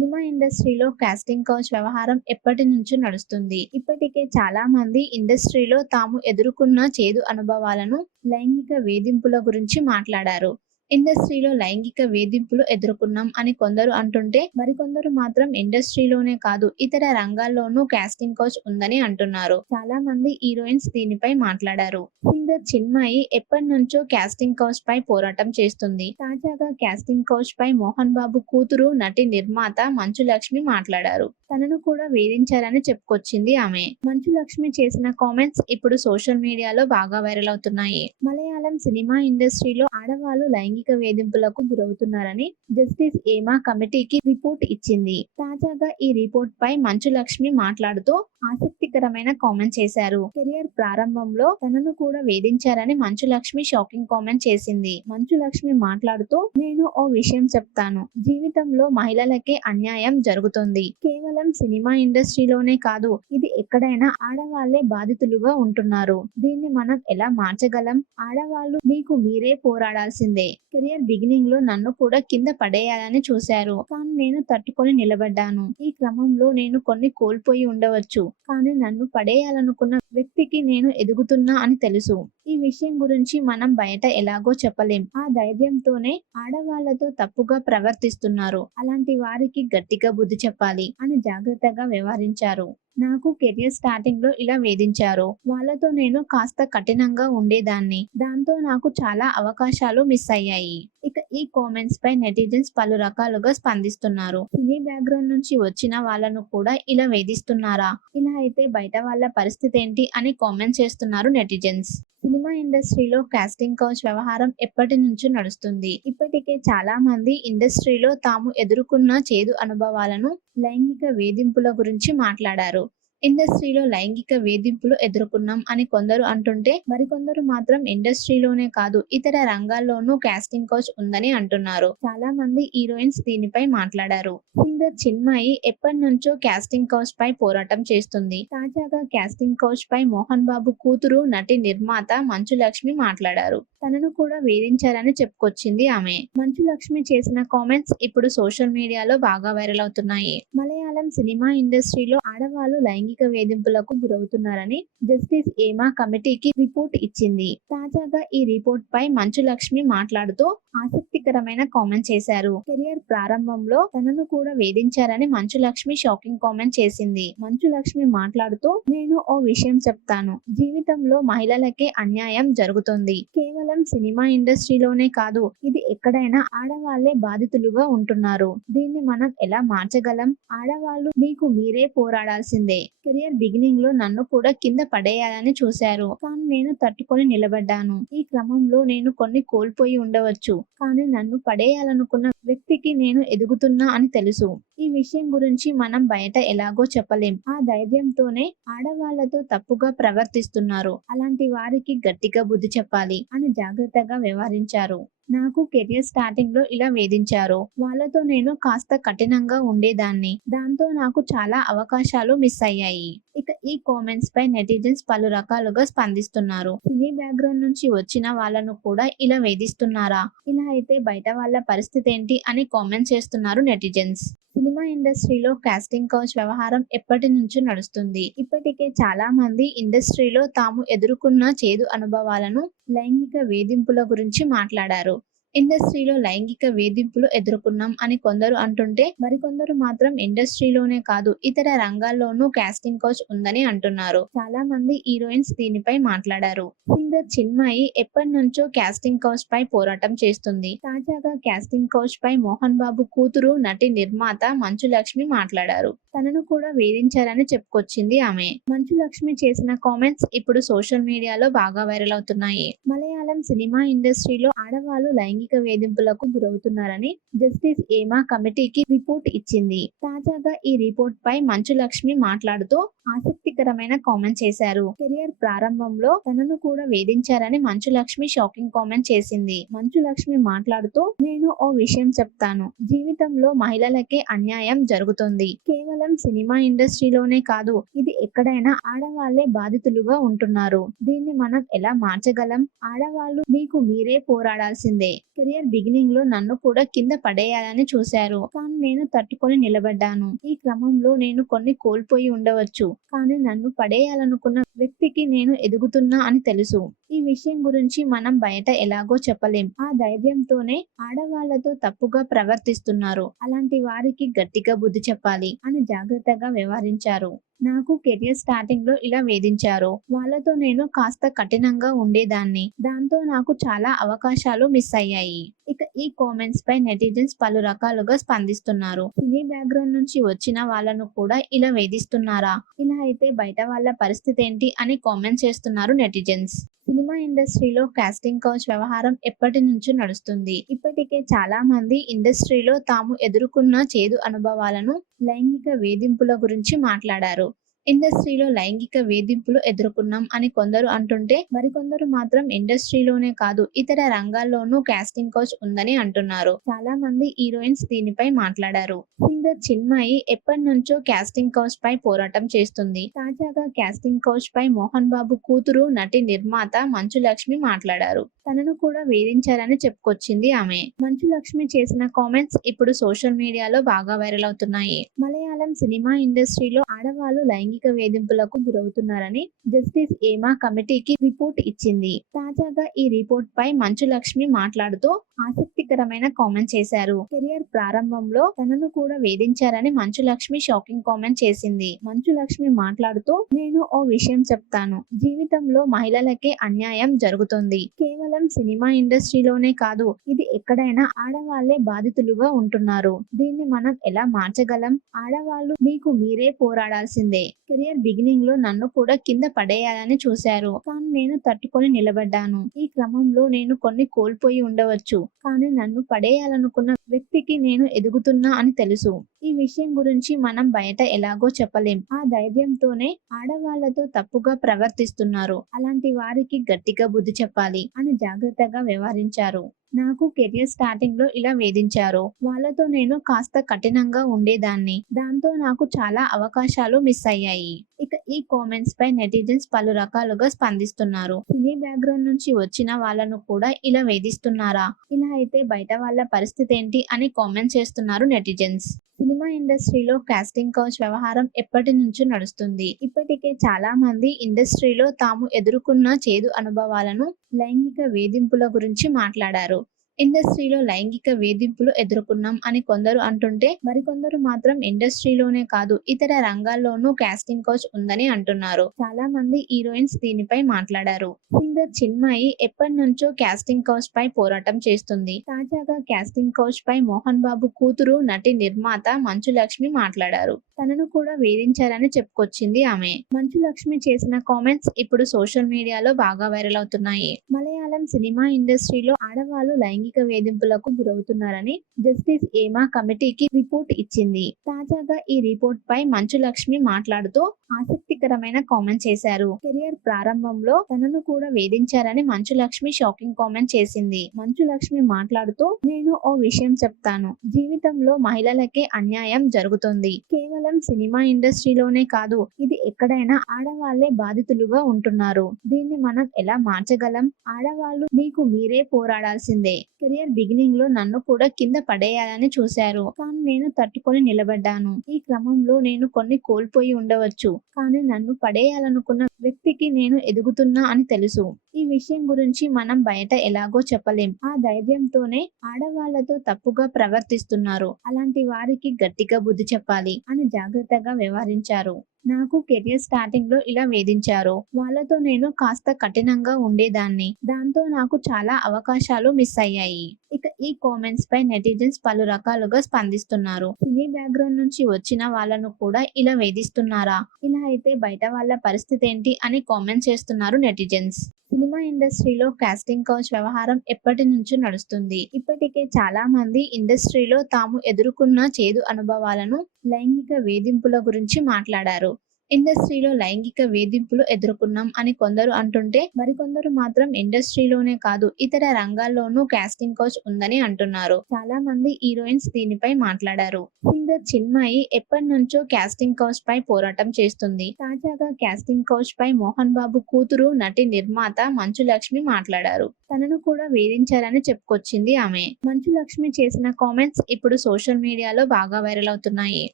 Cinema ఇండస్ట్రీలో casting couch వ్యవహారం ఎప్పటి నుంచో నడుస్తుంది. ఇప్పటికే చాలా మంది ఇండస్ట్రీలో తాము ఎదుర్కొన్న చేదు అనుభవాలను లైంగిక వేధింపుల గురించి మాట్లాడారు. ఇండస్ట్రీలో లైంగిక వేధింపులు ఎదుర్కొన్నాం అని కొందరు అంటుంటే మరికొందరు మాత్రం ఇండస్ట్రీలోనే కాదు ఇతర రంగాల్లోనూ కాస్టింగ్ కోచ్ ఉందని అంటున్నారు. చాలా మంది హీరోయిన్స్ దీనిపై మాట్లాడారు. సింగర్ చిన్మయి ఎప్పటి నుంచో కాస్టింగ్ కోచ్ పై పోరాటం చేస్తుంది. తాజాగా కాస్టింగ్ కోచ్ పై మోహన్ బాబు కూతురు నటి నిర్మాత మంచు లక్ష్మి మాట్లాడారు. తనను కూడా వేధించారని చెప్పుకొచ్చింది ఆమె. మంచు లక్ష్మి చేసిన కామెంట్స్ ఇప్పుడు సోషల్ మీడియాలో బాగా వైరల్ అవుతున్నాయి. మలయాళం సినిమా ఇండస్ట్రీలో ఆడవాళ్ళు లైంగిక వేధింపులకు గురవుతున్నారని జస్టిస్ ఏమా కమిటీకి రిపోర్ట్ ఇచ్చింది. తాజాగా ఈ రిపోర్ట్ పై మంచు లక్ష్మి మాట్లాడుతూ ఆసక్తికరమైన కామెంట్ చేశారు. కెరియర్ ప్రారంభంలో తనను కూడా వేధించారని మంచు లక్ష్మి షాకింగ్ కామెంట్ చేసింది. మంచు లక్ష్మి మాట్లాడుతూ నేను ఓ విషయం చెప్తాను. జీవితంలో మహిళలకే అన్యాయం జరుగుతుంది. కేవలం సినిమా ఇండస్ట్రీలోనే కాదు ఇది ఎక్కడైనా ఆడవాళ్ళే బాధితులుగా ఉంటున్నారు. దీన్ని మనం ఎలా మార్చగలం? ఆడవాళ్ళు మీకు మీరే పోరాడాల్సిందే. కెరియర్ బిగినింగ్లో నన్ను కూడా కింద పడేయాలని చూశారు. కానీ నేను తట్టుకొని నిలబడ్డాను. ఈ క్రమంలో నేను కొన్ని కోల్పోయి ఉండవచ్చు. కానీ నన్ను పడేయాలనుకున్న వ్యక్తికి నేను ఎదుగుతున్నా అని తెలుసు. ఈ విషయం గురించి మనం బయట ఎలాగో చెప్పలేం. ఆ ధైర్యంతోనే ఆడవాళ్ళతో తప్పుగా ప్రవర్తిస్తున్నారు. అలాంటి వారికి గట్టిగా బుద్ధి చెప్పాలి అని జాగ్రత్తగా వ్యవహరించారు. నాకు కెరియర్ స్టార్టింగ్లో ఇలా వేధించారు. వాళ్ళతో నేను కాస్త కఠినంగా ఉండేదాన్ని. దాంతో నాకు చాలా అవకాశాలు మిస్ అయ్యాయి. ఇక ఈ కామెంట్స్ పై నెటిజన్స్ పలు రకాలుగా స్పందిస్తున్నారు. సినీ బ్యాక్గ్రౌండ్ నుంచి వచ్చిన వాళ్ళను కూడా ఇలా వేధిస్తున్నారా? ఇలా అయితే బయట వాళ్ళ పరిస్థితి ఏంటి అని కామెంట్ చేస్తున్నారు నెటిజన్స్. సినిమా ఇండస్ట్రీలో కాస్టింగ్ కౌచ్ వ్యవహారం ఎప్పటి నుంచో నడుస్తుంది. ఇప్పటికే చాలా మంది ఇండస్ట్రీలో తాము ఎదుర్కొన్న చేదు అనుభవాలను లైంగిక వేధింపుల గురించి మాట్లాడారు. ఇండస్ట్రీలో లైంగిక వేధింపులు ఎదుర్కొన్నాం అని కొందరు అంటుంటే మరికొందరు మాత్రం ఇండస్ట్రీలోనే కాదు ఇతర రంగాల్లోనూ కాస్టింగ్ కోచ్ ఉందని అంటున్నారు. చాలా మంది హీరోయిన్స్ దీనిపై మాట్లాడారు. సింగర్ చిన్మయి ఎప్పటి నుంచో కాస్టింగ్ కోచ్ పై పోరాటం చేస్తుంది. తాజాగా కాస్టింగ్ కోచ్ పై మోహన్ బాబు కూతురు నటి నిర్మాత మంచు లక్ష్మి మాట్లాడారు. తనను కూడా వేధించారని చెప్పుకొచ్చింది ఆమె. మంచు లక్ష్మి చేసిన కామెంట్స్ ఇప్పుడు సోషల్ మీడియాలో బాగా వైరల్ అవుతున్నాయి. మలయాళం సినిమా ఇండస్ట్రీలో ఆడవాళ్ళు లైంగిక వేధింపులకు గురవుతున్నారని జస్టిస్ ఏమా కమిటీకి రిపోర్ట్ ఇచ్చింది. తాజాగా ఈ రిపోర్ట్ పై మంచు లక్ష్మి మాట్లాడుతూ ఆసక్తికరమైన కామెంట్ చేశారు. కెరియర్ ప్రారంభంలో తనను కూడా వేధించారని మంచు లక్ష్మి షాకింగ్ కామెంట్ చేసింది. మంచు లక్ష్మి మాట్లాడుతూ నేను ఓ విషయం చెప్తాను. జీవితంలో మహిళలకే అన్యాయం జరుగుతుంది. కేవలం సినిమా ఇండస్ట్రీలోనే కాదు ఇది ఎక్కడైనా ఆడవాళ్ళే బాధితులుగా ఉంటున్నారు. దీన్ని మనం ఎలా మార్చగలం? ఆడవాళ్ళు మీకు మీరే పోరాడాల్సిందే. కెరియర్ బిగినింగ్లో నన్ను కూడా కింద పడేయాలని చూశారు. కానీ నేను తట్టుకొని నిలబడ్డాను. ఈ క్రమంలో నేను కొన్ని కోల్పోయి ఉండవచ్చు. కానీ నన్ను పడేయాలనుకున్న వ్యక్తికి నేను ఎదుగుతున్నా అని తెలుసు. ఈ విషయం గురించి మనం బయట ఎలాగో చెప్పలేం. ఆ ధైర్యంతోనే ఆడవాళ్ళతో తప్పుగా ప్రవర్తిస్తున్నారు. అలాంటి వారికి గట్టిగా బుద్ధి చెప్పాలి అని జాగ్రత్తగా వ్యవహరించారు. నాకు కెరియర్ స్టార్టింగ్లో ఇలా వేధించారు. వాళ్ళతో నేను కాస్త కఠినంగా ఉండేదాన్ని. దాంతో నాకు చాలా అవకాశాలు మిస్ అయ్యాయి. ఇక ఈ కామెంట్స్ పై నెటిజన్స్ పలు రకాలుగా స్పందిస్తున్నారు. సినీ బ్యాక్గ్రౌండ్ నుంచి వచ్చిన వాళ్ళను కూడా ఇలా వేధిస్తున్నారా? ఇలా అయితే బయట వాళ్ళ పరిస్థితి ఏంటి అని కామెంట్ చేస్తున్నారు నెటిజన్స్ సినిమా ఇండస్ట్రీలో కాస్టింగ్ కౌచ్ వ్యవహారం ఎప్పటి నుంచో నడుస్తుంది. ఇప్పటికే చాలా మంది ఇండస్ట్రీలో తాము ఎదుర్కొన్న చేదు అనుభవాలను లైంగిక వేధింపుల గురించి మాట్లాడారు. ఇండస్ట్రీలో లైంగిక వేధింపులు ఎదుర్కొన్నాం అని కొందరు అంటుంటే మరికొందరు మాత్రం ఇండస్ట్రీలోనే కాదు ఇతర రంగాల్లోనూ కాస్టింగ్ కోచ్ ఉందని అంటున్నారు. చాలా మంది హీరోయిన్స్ దీనిపై మాట్లాడారు. సింగర్ చిన్మయి ఎప్పటి నుంచో కాస్టింగ్ కోచ్ పై పోరాటం చేస్తుంది. తాజాగా కాస్టింగ్ కోచ్ పై మోహన్ బాబు కూతురు నటి నిర్మాత మంచు లక్ష్మి మాట్లాడారు. తనను కూడా వేధించారని చెప్పుకొచ్చింది ఆమె. మంచు లక్ష్మి చేసిన కామెంట్స్ ఇప్పుడు సోషల్ మీడియాలో బాగా వైరల్ అవుతున్నాయి. మలయాళం సినిమా ఇండస్ట్రీలో ఆడవాళ్ళు లైంగిక వేధింపులకు గురవుతున్నారని జస్టిస్ ఏమా కమిటీకి రిపోర్ట్ ఇచ్చింది. తాజాగా ఈ రిపోర్ట్ పై మంచు లక్ష్మి మాట్లాడుతూ ఆసక్తికరమైన కామెంట్ చేశారు. కెరియర్ ప్రారంభంలో తనను కూడా వేధించారని మంచు లక్ష్మి షాకింగ్ కామెంట్ చేసింది. మంచు లక్ష్మి మాట్లాడుతూ నేను ఓ విషయం చెప్తాను. జీవితంలో మహిళలకే అన్యాయం జరుగుతుంది. కేవలం సినిమా ఇండస్ట్రీలోనే కాదు ఇది ఎక్కడైనా ఆడవాళ్ళే బాధితులుగా ఉంటున్నారు. దీన్ని మనం ఎలా మార్చగలం? ఆడవాళ్ళు మీకు మీరే పోరాడాల్సిందే. కెరియర్ బిగినింగ్లో నన్ను కూడా కింద పడేయాలని చూశారు. కానీ నేను తట్టుకొని నిలబడ్డాను. ఈ క్రమంలో నేను కొన్ని కోల్పోయి ఉండవచ్చు. కానీ నన్ను పడేయాలనుకున్న వ్యక్తికి నేను ఎదుగుతున్నా అని తెలుసు. ఈ విషయం గురించి మనం బయట ఎలాగో చెప్పలేం. ఆ ధైర్యంతోనే ఆడవాళ్ళతో తప్పుగా ప్రవర్తిస్తున్నారు. అలాంటి వారికి గట్టిగా బుద్ధి చెప్పాలి అని జాగ్రత్తగా వ్యవహరించారు. నాకు కెరియర్ స్టార్టింగ్లో ఇలా వేధించారు. వాళ్ళతో నేను కాస్త కఠినంగా ఉండేదాన్ని. దాంతో నాకు చాలా అవకాశాలు మిస్ అయ్యాయి. ఇక ఈ కామెంట్స్ పై నెటిజన్స్ పలు రకాలుగా స్పందిస్తున్నారు. సినీ బ్యాక్గ్రౌండ్ నుంచి వచ్చిన వాళ్ళను కూడా ఇలా వేధిస్తున్నారా? ఇలా అయితే బయట వాళ్ళ పరిస్థితి ఏంటి అని కామెంట్ చేస్తున్నారు నెటిజన్స్ సినిమా ఇండస్ట్రీలో కాస్టింగ్ కౌచ్ వ్యవహారం ఎప్పటి నుంచో నడుస్తుంది. ఇప్పటికే చాలా మంది ఇండస్ట్రీలో తాము ఎదుర్కొన్న చేదు అనుభవాలను లైంగిక వేధింపుల గురించి మాట్లాడారు. ఇండస్ట్రీలో లైంగిక వేధింపులు ఎదుర్కొన్నాం అని కొందరు అంటుంటే మరికొందరు మాత్రం ఇండస్ట్రీలోనే కాదు ఇతర రంగాల్లోనూ కాస్టింగ్ కోచ్ ఉందని అంటున్నారు. చాలా మంది హీరోయిన్స్ దీనిపై మాట్లాడారు. సింగర్ చిన్మయి ఎప్పటి నుంచో కాస్టింగ్ కోచ్ పై పోరాటం చేస్తుంది. తాజాగా కాస్టింగ్ కోచ్ పై మోహన్ బాబు కూతురు నటి నిర్మాత మంచు లక్ష్మి మాట్లాడారు. తనను కూడా వేధించారని చెప్పుకొచ్చింది ఆమె. మంచు లక్ష్మి చేసిన కామెంట్స్ ఇప్పుడు సోషల్ మీడియాలో బాగా వైరల్ అవుతున్నాయి. మలయాళం సినిమా ఇండస్ట్రీలో ఆడవాళ్ళు లైంగిక వేధింపులకు గురవుతున్నారని జస్టిస్ ఏమా కమిటీకి రిపోర్ట్ ఇచ్చింది. తాజాగా ఈ రిపోర్ట్ పై మంచు లక్ష్మి మాట్లాడుతూ ఆసక్తికరమైన కామెంట్ చేశారు. కెరియర్ ప్రారంభంలో తనను కూడా వేధించారని మంచు లక్ష్మి షాకింగ్ కామెంట్ చేసింది. మంచు లక్ష్మి మాట్లాడుతూ నేను ఓ విషయం చెప్తాను. జీవితంలో మహిళలకే అన్యాయం జరుగుతుంది. కేవలం సినిమా ఇండస్ట్రీలోనే కాదు ఇది ఎక్కడైనా ఆడవాళ్ళే బాధితులుగా ఉంటున్నారు. దీన్ని మనం ఎలా మార్చగలం? ఆడవాళ్ళు మీకు మీరే పోరాడాల్సిందే. కెరియర్ బిగినింగ్లో నన్ను కూడా కింద పడేయాలని చూశారు. కానీ నేను తట్టుకొని నిలబడ్డాను. ఈ క్రమంలో నేను కొన్ని కోల్పోయి ఉండవచ్చు. కానీ నన్ను పడేయాలనుకున్న వ్యక్తికి నేను ఎదుగుతున్నా అని తెలుసు. ఈ విషయం గురించి మనం బయట ఎలాగో చెప్పలేం. ఆ ధైర్యంతోనే ఆడవాళ్ళతో తప్పుగా ప్రవర్తిస్తున్నారు. అలాంటి వారికి గట్టిగా బుద్ధి చెప్పాలి అని జాగ్రత్తగా వ్యవహరించారు. నాకు కెరియర్ స్టార్టింగ్లో ఇలా వేధించారు. వాళ్ళతో నేను కాస్త కఠినంగా ఉండేదాన్ని. దాంతో నాకు చాలా అవకాశాలు మిస్ అయ్యాయి. ఇక ఈ కామెంట్స్ పై నెటిజన్స్ పలు రకాలుగా స్పందిస్తున్నారు. సినీ బ్యాక్గ్రౌండ్ నుంచి వచ్చిన వాళ్ళను కూడా ఇలా వేధిస్తున్నారా? ఇలా అయితే బయట వాళ్ళ పరిస్థితి ఏంటి అని కామెంట్ చేస్తున్నారు నెటిజన్స్. సినిమా ఇండస్ట్రీలో కాస్టింగ్ కౌచ్ వ్యవహారం ఎప్పటి నుంచో నడుస్తుంది. ఇప్పటికే చాలా మంది ఇండస్ట్రీలో తాము ఎదుర్కొన్న చేదు అనుభవాలను లైంగిక వేధింపుల గురించి మాట్లాడారు. ఇండస్ట్రీలో లైంగిక వేధింపులు ఎదుర్కొన్నాం అని కొందరు అంటుంటే మరికొందరు మాత్రం ఇండస్ట్రీలోనే కాదు ఇతర రంగాల్లోనూ కాస్టింగ్ కోచ్ ఉందని అంటున్నారు. చాలా మంది హీరోయిన్స్ దీనిపై మాట్లాడారు. సింగర్ చిన్మయి ఎప్పటి నుంచో కాస్టింగ్ కోచ్ పై పోరాటం చేస్తుంది. తాజాగా కాస్టింగ్ కోచ్ పై మోహన్ బాబు కూతురు నటి నిర్మాత మంచు లక్ష్మి మాట్లాడారు. తనను కూడా వేధించారని చెప్పుకొచ్చింది ఆమె. మంచు లక్ష్మి చేసిన కామెంట్స్ ఇప్పుడు సోషల్ మీడియాలో బాగా వైరల్ అవుతున్నాయి. మలయాళం సినిమా ఇండస్ట్రీలో ఆడవాళ్ళు లైంగిక వేధింపులకు గురవుతున్నారని జస్టిస్ ఏమా కమిటీకి రిపోర్ట్ ఇచ్చింది. తాజాగా ఈ రిపోర్ట్ పై మంచు లక్ష్మి మాట్లాడుతూ ఆసక్తికరమైన కామెంట్ చేశారు. కెరియర్ ప్రారంభంలో తనను కూడా వేధించారని మంచు లక్ష్మి షాకింగ్ కామెంట్ చేసింది. మంచు లక్ష్మి మాట్లాడుతూ నేను ఓ విషయం చెప్తాను. జీవితంలో మహిళలకే అన్యాయం జరుగుతుంది. కేవలం సినిమా ఇండస్ట్రీలోనే కాదు ఇది ఎక్కడైనా ఆడవాళ్ళే బాధితులుగా ఉంటున్నారు. దీన్ని మనం ఎలా మార్చగలం? ఆడవాళ్ళు మీకు మీరే పోరాడాల్సిందే. కెరియర్ బిగినింగ్లో నన్ను కూడా కింద పడేయాలని చూశారు. కానీ నేను తట్టుకొని నిలబడ్డాను. ఈ క్రమంలో నేను కొన్ని కోల్పోయి ఉండవచ్చు. కానీ నన్ను పడేయాలనుకున్న వ్యక్తికి నేను ఎదుగుతున్నా అని తెలుసు. ఈ విషయం గురించి మనం బయట ఎలాగో చెప్పలేం. ఆ ధైర్యంతోనే ఆడవాళ్ళతో తప్పుగా ప్రవర్తిస్తున్నారు. అలాంటి వారికి గట్టిగా బుద్ధి చెప్పాలి అని జాగ్రత్తగా వ్యవహరించారు. నాకు కెరియర్ స్టార్టింగ్లో ఇలా వేధించారు. వాళ్ళతో నేను కాస్త కఠినంగా ఉండేదాన్ని. దాంతో నాకు చాలా అవకాశాలు మిస్ అయ్యాయి. ఇక ఈ కామెంట్స్ పై నెటిజన్స్ పలు రకాలుగా స్పందిస్తున్నారు. సినీ బ్యాక్గ్రౌండ్ నుంచి వచ్చిన వాళ్ళను కూడా ఇలా వేధిస్తున్నారా? ఇలా అయితే బయట వాళ్ళ పరిస్థితి ఏంటి అని కామెంట్ చేస్తున్నారు నెటిజన్స్ సినిమా ఇండస్ట్రీలో కాస్టింగ్ కౌచ్ వ్యవహారం ఎప్పటి నుంచో నడుస్తుంది. ఇప్పటికే చాలా మంది ఇండస్ట్రీలో తాము ఎదుర్కొన్న చేదు అనుభవాలను లైంగిక వేధింపుల గురించి మాట్లాడారు. ఇండస్ట్రీలో లైంగిక వేధింపులు ఎదుర్కొన్నాం అని కొందరు అంటుంటే మరికొందరు మాత్రం ఇండస్ట్రీలోనే కాదు ఇతర రంగాల్లోనూ కాస్టింగ్ కోచ్ ఉందని అంటున్నారు. చాలా మంది హీరోయిన్స్ దీనిపై మాట్లాడారు. సింగర్ చిన్మయి ఎప్పటి నుంచో కాస్టింగ్ కోచ్ పై పోరాటం చేస్తుంది. తాజాగా కాస్టింగ్ కోచ్ పై మోహన్ బాబు కూతురు నటి నిర్మాత మంచు లక్ష్మి మాట్లాడారు. తనను కూడా వేధించారని చెప్పుకొచ్చింది ఆమె. మంచు లక్ష్మి చేసిన కామెంట్స్ ఇప్పుడు సోషల్ మీడియాలో బాగా వైరల్ అవుతున్నాయి.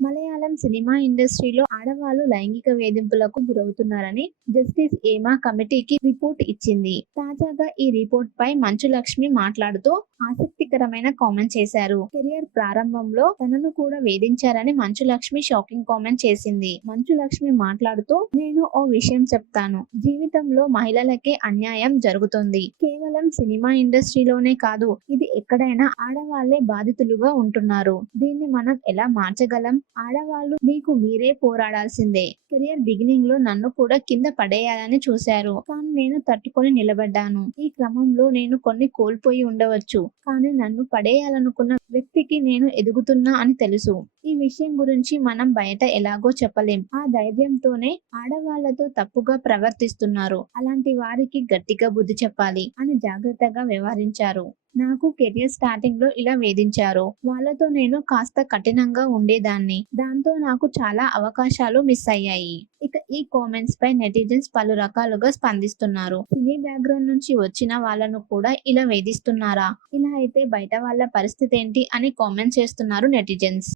మలయాళం సినిమా ఇండస్ట్రీలో ఆడవాళ్ళు లైంగిక వేధింపులకు గురవుతున్నారని జస్టిస్ ఏమా కమిటీకి రిపోర్ట్ ఇచ్చింది. తాజాగా ఈ రిపోర్ట్ పై మంచు లక్ష్మి మాట్లాడుతూ ఆసక్తికరమైన కామెంట్ చేశారు. కెరియర్ ప్రారంభంలో తనను కూడా వేధించారని మంచు లక్ష్మి షాకింగ్ కామెంట్ చేసింది. మంచు లక్ష్మి మాట్లాడుతూ నేను ఓ విషయం చెప్తాను. జీవితంలో మహిళలకే అన్యాయం జరుగుతుంది. కేవలం సినిమా ఇండస్ట్రీలోనే కాదు ఇది ఎక్కడైనా ఆడవాళ్ళే బాధితులుగా ఉంటున్నారు. దీన్ని మనం ఎలా మార్చగలం? ఆడవాళ్ళు మీకు మీరే పోరాడాల్సిందే. కెరియర్ బిగినింగ్లో నన్ను కూడా కింద పడేయాలని చూశారు. కానీ నేను తట్టుకొని నిలబడ్డాను. ఈ క్రమంలో నేను కొన్ని కోల్పోయి ఉండవచ్చు. కానీ నన్ను పడేయాలనుకున్న వ్యక్తికి నేను ఎదుగుతున్నా అని తెలుసు. ఈ విషయం గురించి మనం బయట ఎలాగో చెప్పలేం. ఆ ధైర్యంతోనే ఆడవాళ్ళతో తప్పుగా ప్రవర్తిస్తున్నారు. అలాంటి వారికి గట్టిగా బుద్ధి చెప్పాలి అని జాగ్రత్తగా వ్యవహరించారు. నాకు కెరియర్ స్టార్టింగ్లో ఇలా వేధించారు. వాళ్ళతో నేను కాస్త కఠినంగా ఉండేదాన్ని. దాంతో నాకు చాలా అవకాశాలు మిస్ అయ్యాయి. ఇక ఈ కామెంట్స్ పై నెటిజన్స్ పలు రకాలుగా స్పందిస్తున్నారు. సినీ బ్యాక్గ్రౌండ్ నుంచి వచ్చిన వాళ్ళను కూడా ఇలా వేధిస్తున్నారా? ఇలా అయితే బయట వాళ్ళ పరిస్థితి ఏంటి అని కామెంట్ చేస్తున్నారు నెటిజన్స్.